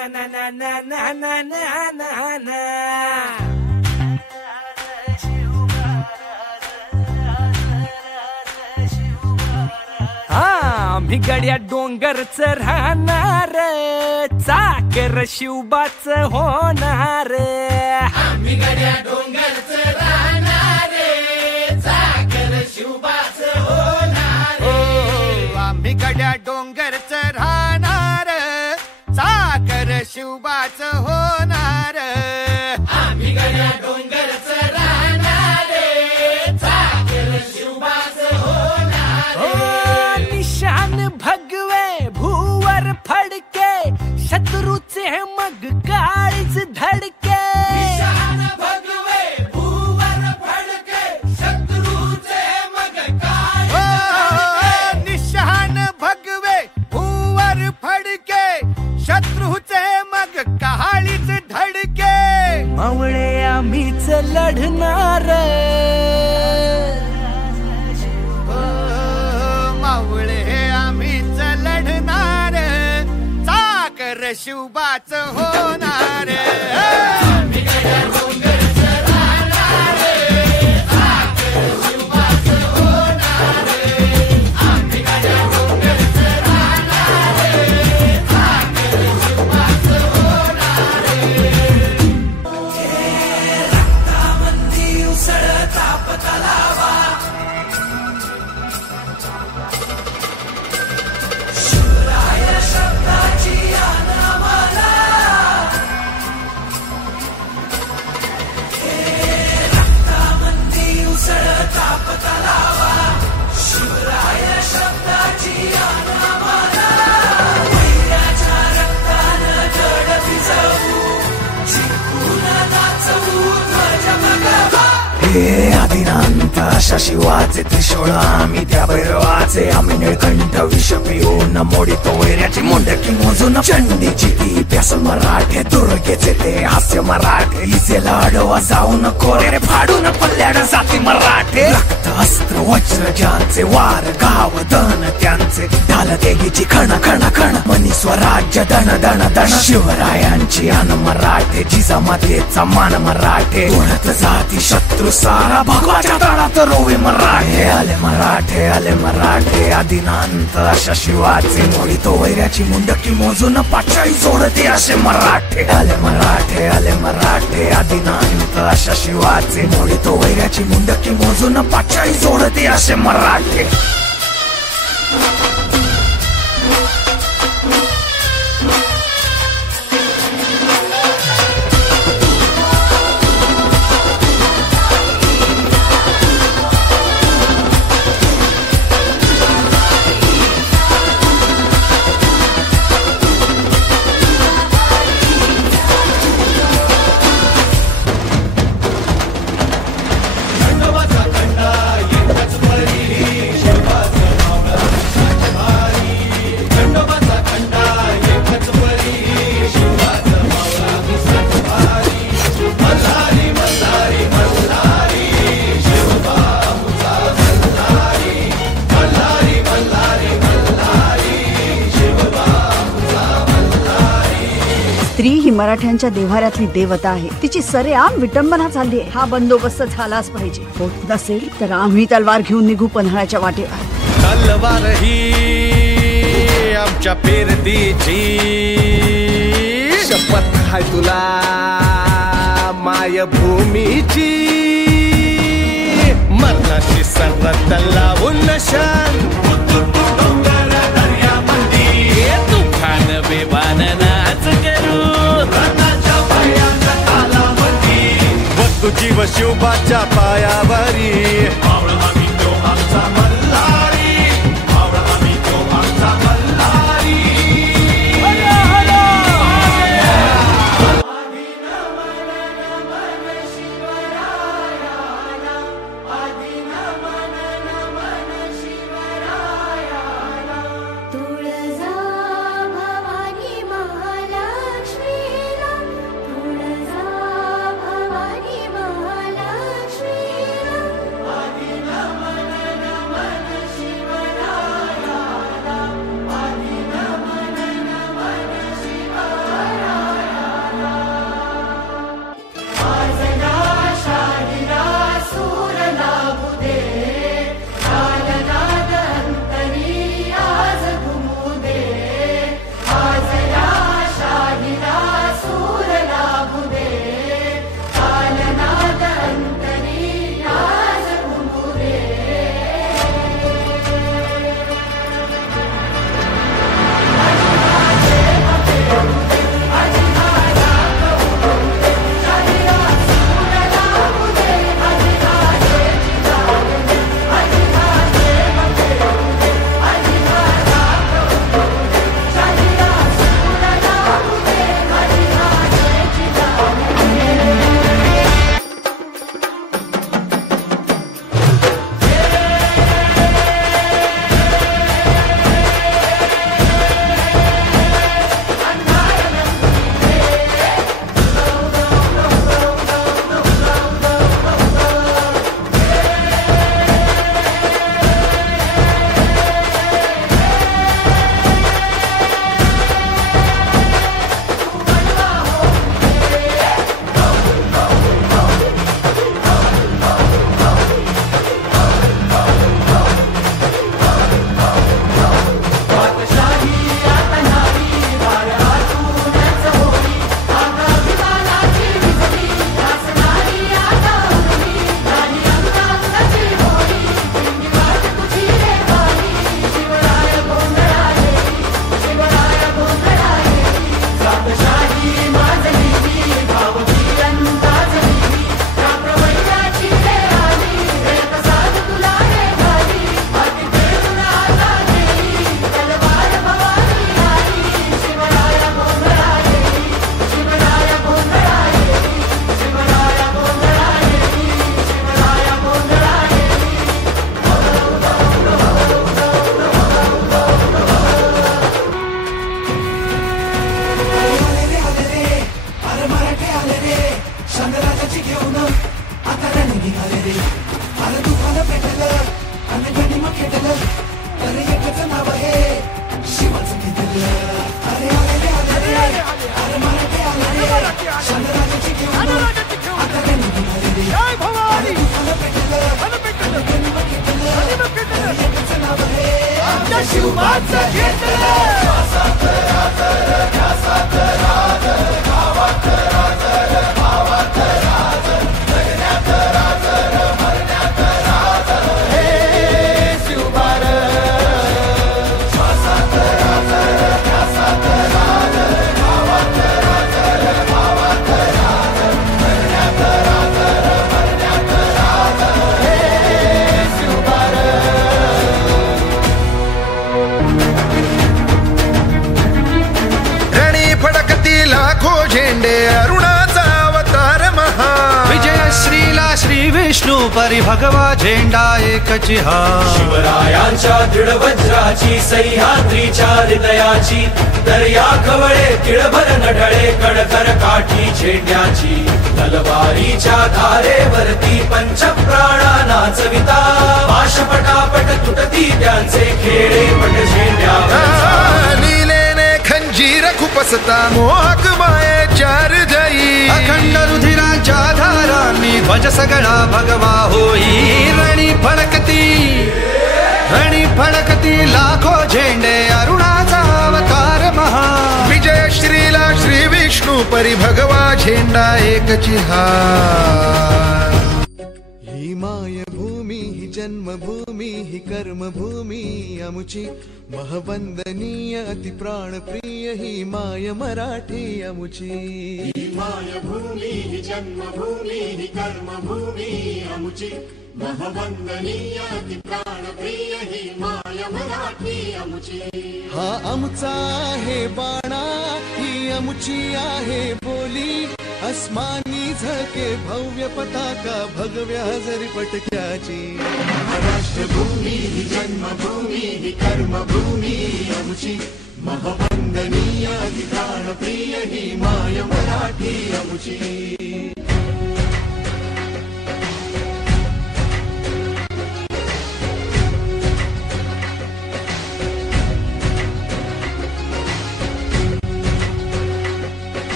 na na na na na na na na. आम्ही गड्या डोंगरच राहणार, चाकर शिवबाच होणार. आम्ही गड्या डोंगरच राहणार, चाकर शिवबाच होणार. आम्ही गड्या डोंगरच राहणार, चाकर शिवबाच होणार. आम्ही गड्या डोंगरच राहणार, चाकर शिवबाच होणार. निशान भगवे भूवर फडके, शत्रूचे मग काळीच धडके. निशान भगवे भूवर फडके, शत्रूचे मग काळीच. निशान भगवे भूवर फडके, शत्रूचे मग काळीच धडके. मावळे आम्हीच लढणार, मावळे आम्हीच लढणार, चाकर शिवबाच होणार. आम्ही गड्या डोंगरच राहणार, चाकर शिवबाच होणार. आम्ही गड्या डोंगरच राहणार, चाकर शिवबाच होणार. रक्तामंदी उसळता पतलावा, शिवराय शब्दाची आन आम्हाला. रक्तामंदी उसळता पतलावा, शिवराय शब्दाची आन आम्हाला. वैराच्या रक्तानं जड भिजवू, जिंकून नाचवू ध्वज भगवा. हे आदिनांत अशा शिवाचे त्रिशूळ आम्ही, त्या भैरवाचे आम्ही निळकंठ विष पिऊन मोडितो वैऱ्याची मुंडकी मोजून. चंडीची ती प्यास मराठे, दुर्गेचे ते हास्य मराठे, लिसेला अडवा जाऊन कोरे फाडून पल्ल्याड जाती मराठे. रक्त अस्त्र वज्र ज्यांचे, वार गाव दन त्यांचे, ढाल देगीची खण खण खण, मनी स्वराज्य दण दण दण. शिवरायांची आन मराठे, जिजामातेचा मान मराठे, उडत जाती शत्रू सारा, भगवाच्या तळात रोवे मराठे. आले मराठे आले मराठे, आदिनांत अशा शिवाचे मोडितो वैऱ्याची मुंडकी मोजून पाचाई सोडते असे मराठे. आले मराठे आले मराठे, आदिनांत अशा शिवाचे मोडितो वैऱ्याची मुंडकी मोजून पाचाई सोडते असे मराठे. स्त्री ही मराठ्यांच्या देव्हाऱ्यातली देवता आहे, तिची सरेआम विटंबना चालली आहे. हा बंदोबस्त झालाच पाहिजे. होत नसेल तर आम्ही तलवार घेऊन निघू पन्हाळ्याच्या वाटेवर. तलवार ही आमच्या पेरतीची, शपथ हाय तुला मायभूमीची. मरणाशी सरत लावून नशान, तुफान बेवान नाच करू, वस्तू जीव शिवबाच्या पायावरी. तुळजा भवानी महालक्ष्मीला, अरुणाचा अवतार महा विजय श्रीला श्री विष्णू परी भगवा झेंडा एकची हा शिवरायांच्या दृढ वज्राची सह्याद्रीच्या हृदयाची दर्या खवळे तिळभर नढळे कडकर काठी झेंड्याची तलवारीच्या धारेवरती पंचप्राणा चविता पाश पटापट तुटती त्यांचे खेळे पट झेंड्यावर लीलेने खंजीर खुपसता मोहक मायेच्या हृदयी अखंड रुधिराच्या धारांनी ध्वज सगळा भगवा होई रणी फडकती लाखो झेंडे अरुणाचा अवतार महा विजय श्रीला श्री विष्णू परी भगवा झेंडा एकची हा ही मायभूमी ही जन्मभूमी ही कर्मभूमी अमुची महवंदनीय अति प्राणप्रिय ही माय मराठी अमुची ही मायभूमी ही जन्मभूमी ही कर्मभूमी अमुची महवंदनीय अति प्राणप्रिय ही माय मराठी अमुची हा आमचा आहे बाणा ही अमुची आहे बोली अस्मानी झके भव्य पताका भगव्या हजरी पटक्याची महाराष्ट्रभूमी ही जन्मभूमी ही कर्मभूमी अमुची महवंदनीय अति प्राणप्रिय ही माय मराठी अमुची